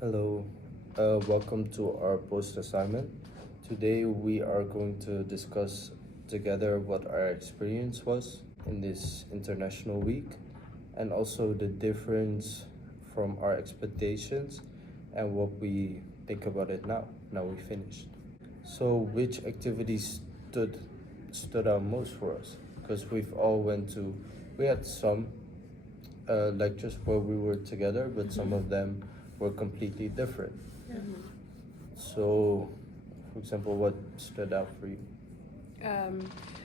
Hello, welcome to our post assignment. Today we are going to discuss together what our experience was in this international week and also the difference from our expectations and what we think about it now. Now we finished. So which activities stood out most for us? Because we had some lectures where we were together, but some of them were completely different. Mhm. So, for example, what stood out for you? Um,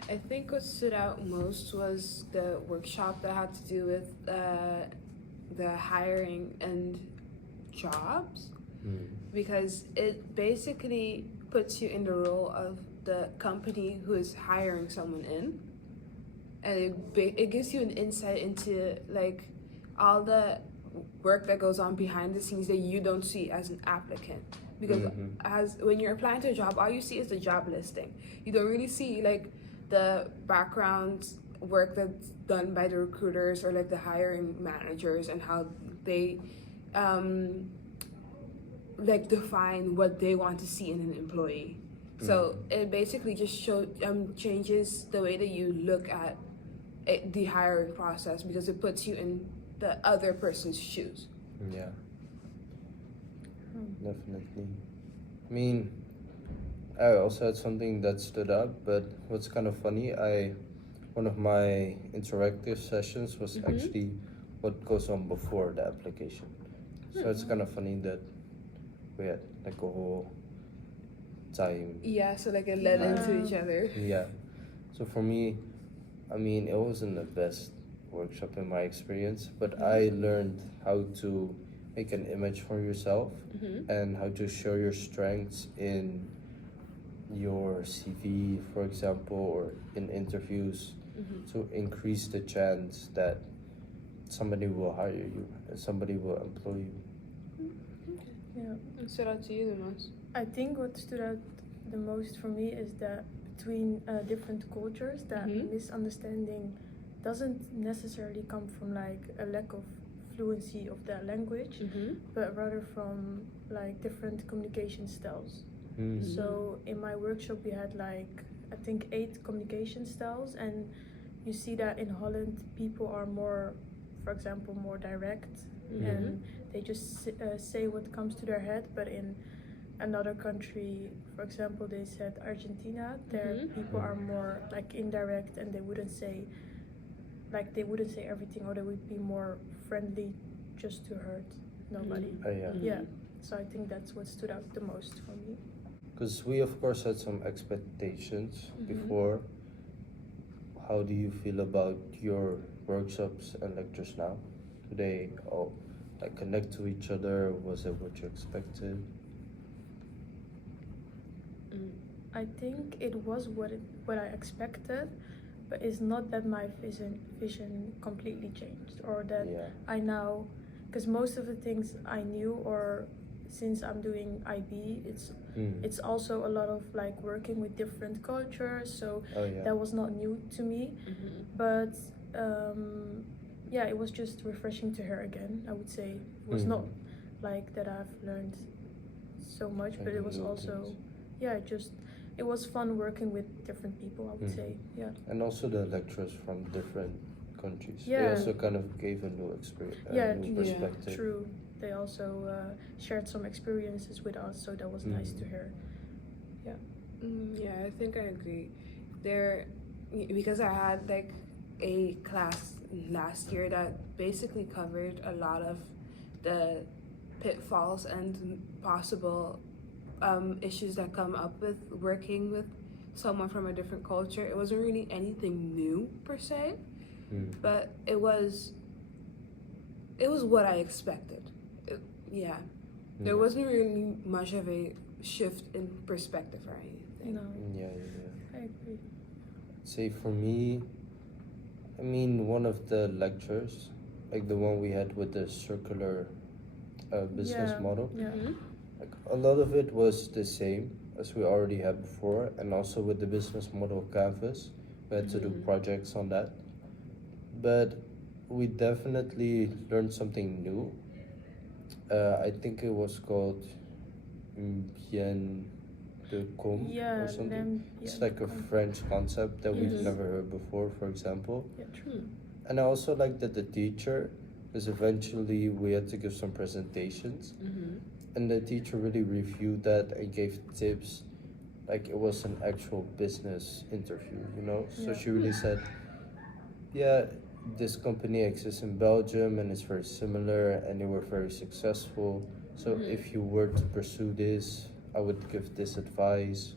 I think what stood out most was the workshop that had to do with the hiring and jobs because it basically puts you in the role of the company who is hiring someone in, and it gives you an insight into like all the work that goes on behind the scenes that you don't see as an applicant, because as when you're applying to a job, all you see is the job listing. You don't really see like the background work that's done by the recruiters or like the hiring managers and how they um like define what they want to see in an employee. So it basically just changes the way that you look at the hiring process because it puts you in the other person's shoes. Yeah, definitely. I mean, I also had something that stood out, but what's kind of funny, one of my interactive sessions was actually what goes on before the application. So it's kind of funny that we had like a whole time. Yeah, so like it led into each other. Yeah. So for me, I mean, it wasn't the best workshop in my experience, but I learned how to make an image for yourself and how to show your strengths in your CV, for example, or in interviews to increase the chance that somebody will hire you and somebody will employ you. Yeah, What stood out to you the most? I think what stood out the most for me is that between different cultures, that misunderstanding doesn't necessarily come from like a lack of fluency of that language, but rather from like different communication styles. So in my workshop we had like I think 8 communication styles, and you see that in Holland people are more, for example, more direct and they just say what comes to their head. But in another country, for example, they said Argentina, their people are more like indirect and they wouldn't say everything, or they would be more friendly just to hurt nobody. Yeah. Yeah, so I think that's what stood out the most for me. Because we, of course, had some expectations before. How do you feel about your workshops and lectures now? Do they all like connect to each other? Was it what you expected? I think it was what I expected, but it's not that my vision completely changed, or that I now, because most of the things I knew, or since I'm doing IB, it's also a lot of like working with different cultures, so that was not new to me. But yeah, it was just refreshing to hear again. I would say it was not like that I've learned so much, but it was also it was fun working with different people, I would say. Yeah. And also the lecturers from different countries. They Yeah. also kind of gave a new experience, new perspective. True. They also shared some experiences with us, so that was nice to hear. Yeah. Yeah, I think I agree. There, because I had like a class last year that basically covered a lot of the pitfalls and possible issues that come up with working with someone from a different culture. It wasn't really anything new per se, but it was what I expected. There wasn't really much of a shift in perspective or anything. No. Yeah. I agree. Say for me, I mean, one of the lectures, like the one we had with the circular business model, like a lot of it was the same as we already had before, and also with the business model canvas, we had to do projects on that. But we definitely learned something new, I think it was called Bien de Com Yeah, or something. It's yeah, like a French concept that we've Yes. never heard before, for example. Yeah, true. And I also like that the teacher, because eventually we had to give some presentations, and the teacher really reviewed that and gave tips like it was an actual business interview, you know? So Yeah. she really said, yeah, this company exists in Belgium and it's very similar and they were very successful. So if you were to pursue this, I would give this advice.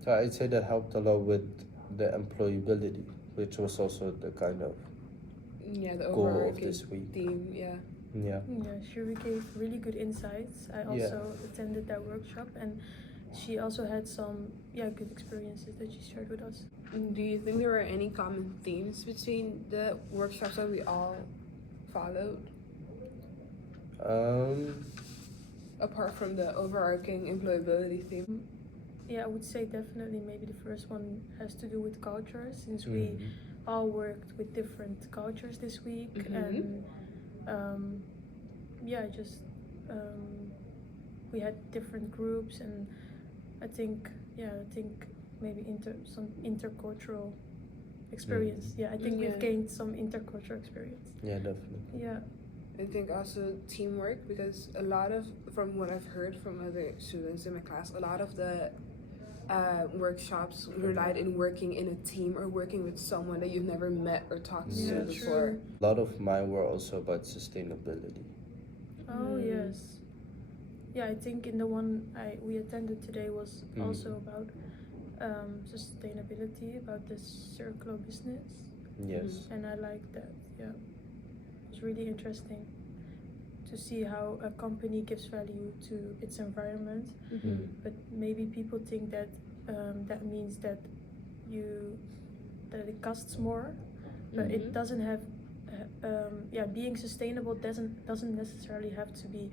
So I'd say that helped a lot with the employability, which was also the kind of Yeah, the goal of overarching this week. theme. Yeah. Yeah. Yeah, she gave really good insights. I Yeah. also attended that workshop, and she also had some good experiences that she shared with us. Do you think there were any common themes between the workshops that we all followed, Um, apart from the overarching employability theme? Yeah, I would say definitely maybe the first one has to do with culture, since we mhm. all worked with different cultures this week, and just we had different groups, and I think maybe some intercultural experience. Yeah, I think we've Yeah. gained some intercultural experience. Yeah, definitely. Yeah. I think also teamwork, because a lot of, from what I've heard from other students in my class, a lot of the workshops relied in working in a team or working with someone that you've never met or talked Yeah, to before. true. A lot of mine were also about sustainability. Oh yes. Yeah, I think in the one we attended today was also about sustainability, about the circular business, Yes. and I like that. Yeah, it's really interesting to see how a company gives value to its environment, but maybe people think that that means that it costs more, but it doesn't have. Being sustainable doesn't necessarily have to be,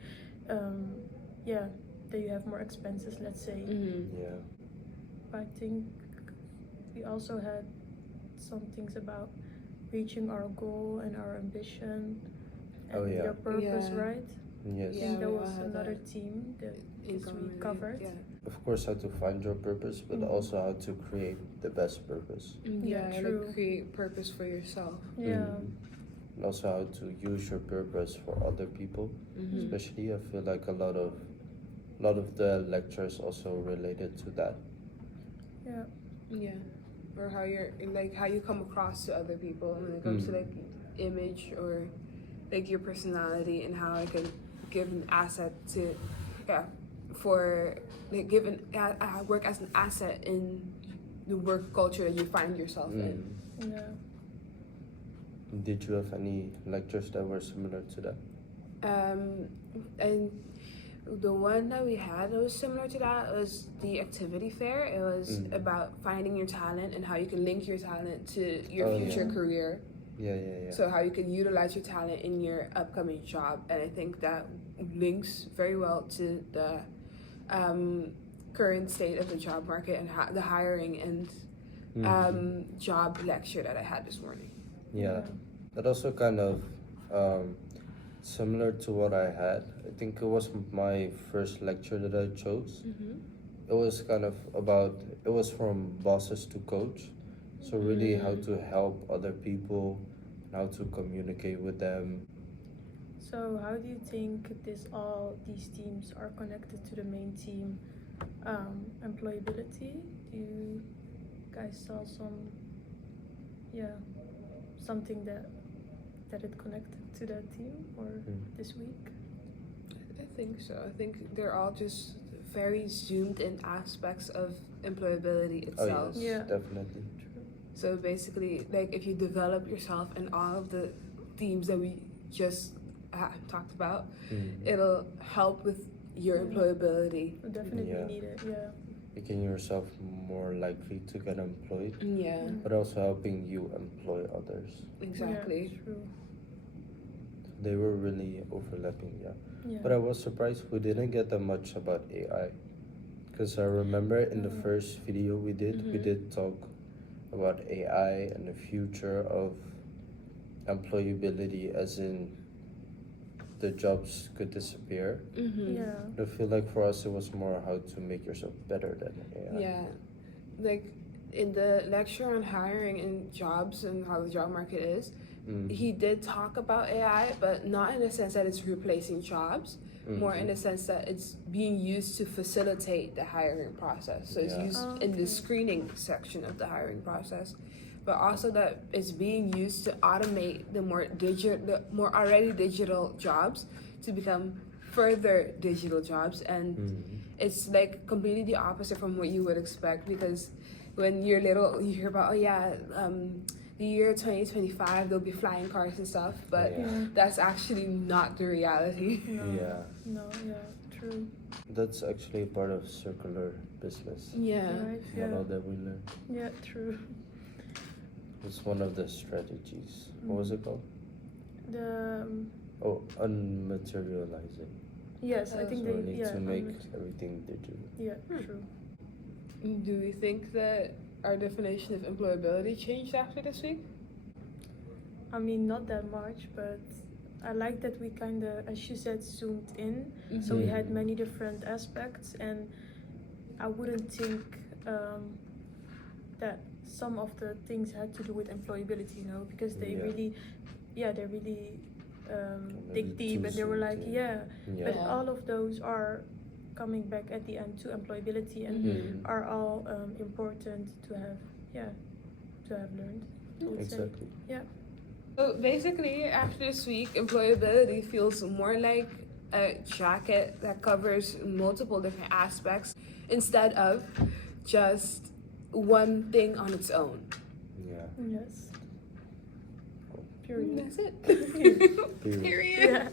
that you have more expenses. Let's say. Yeah. I think we also had some things about reaching our goal and our ambition and Oh, yeah. your purpose, Yeah. right? Yes. I think we that all was had another that theme that in this common, week covered. Yeah. Of course, how to find your purpose, but also how to create the best purpose. Yeah, true. like create purpose for yourself. Yeah. And also how to use your purpose for other people. Especially, I feel like a lot of the lectures also related to that. Yeah. Or how you're like how you come across to other people when it comes to like image or like your personality, and how I can give an asset to for like work as an asset in the work culture that you find yourself in. Yeah. Did you have any lectures that were similar to that? And the one that we had that was similar to that was the activity fair. It was about finding your talent and how you can link your talent to your future career. Yeah. So how you can utilize your talent in your upcoming job, and I think that links very well to the current state of the job market and the hiring and job lecture that I had this morning. Yeah. That also kind of similar to what I had. I think it was my first lecture that I chose. It was kind of about, it was from bosses to coach. So really how to help other people, how to communicate with them. So how do you think these teams are connected to the main team, employability? Do you guys saw something that it connected to that team or this week? I think so. I think they're all just very zoomed in aspects of employability itself. Oh yes, definitely. So basically, like if you develop yourself in all of the themes that we just talked about, it'll help with your employability. Definitely need it. Yeah. Making yourself more likely to get employed. Yeah. But also helping you employ others. Exactly. Yeah, true. They were really overlapping, yeah. Yeah. But I was surprised we didn't get that much about AI. Because I remember in the first video we did talk about AI and the future of employability, as in the jobs could disappear. Mm-hmm. Yeah. I feel like for us it was more how to make yourself better than AI. Yeah, like in the lecture on hiring and jobs and how the job market is, he did talk about AI, but not in the sense that it's replacing jobs, more in the sense that it's being used to facilitate the hiring process. So it's Yeah. used in the screening section of the hiring process, but also that it's being used to automate the more already digital jobs to become further digital jobs, and it's like completely the opposite from what you would expect, because when you're little you hear about the year 2025 there'll be flying cars and stuff, but that's actually not the reality. Yeah. No, yeah, true. That's actually a part of circular business Yeah. Right, yeah. model that we learned. Yeah, true. It's one of the strategies. What was it called? The Oh, unmaterializing. yes, I So think So they we need to make unmet- everything digital. yeah, true. Do we think that our definition of employability changed after this week? I mean, not that much, but I like that we kind of, as you said, zoomed in. So we had many different aspects, and I wouldn't think that some of the things had to do with employability, you know, because they Yeah. really, they really Maybe dig deep, too and they were like, soon, yeah. Yeah. But all of those are coming back at the end to employability, and are all important to have, to have learned. I would say. Exactly. Yeah. So basically, after this week, employability feels more like a jacket that covers multiple different aspects instead of just one thing on its own. Yeah. Yes. Period. That's it. Period. Period. Yeah.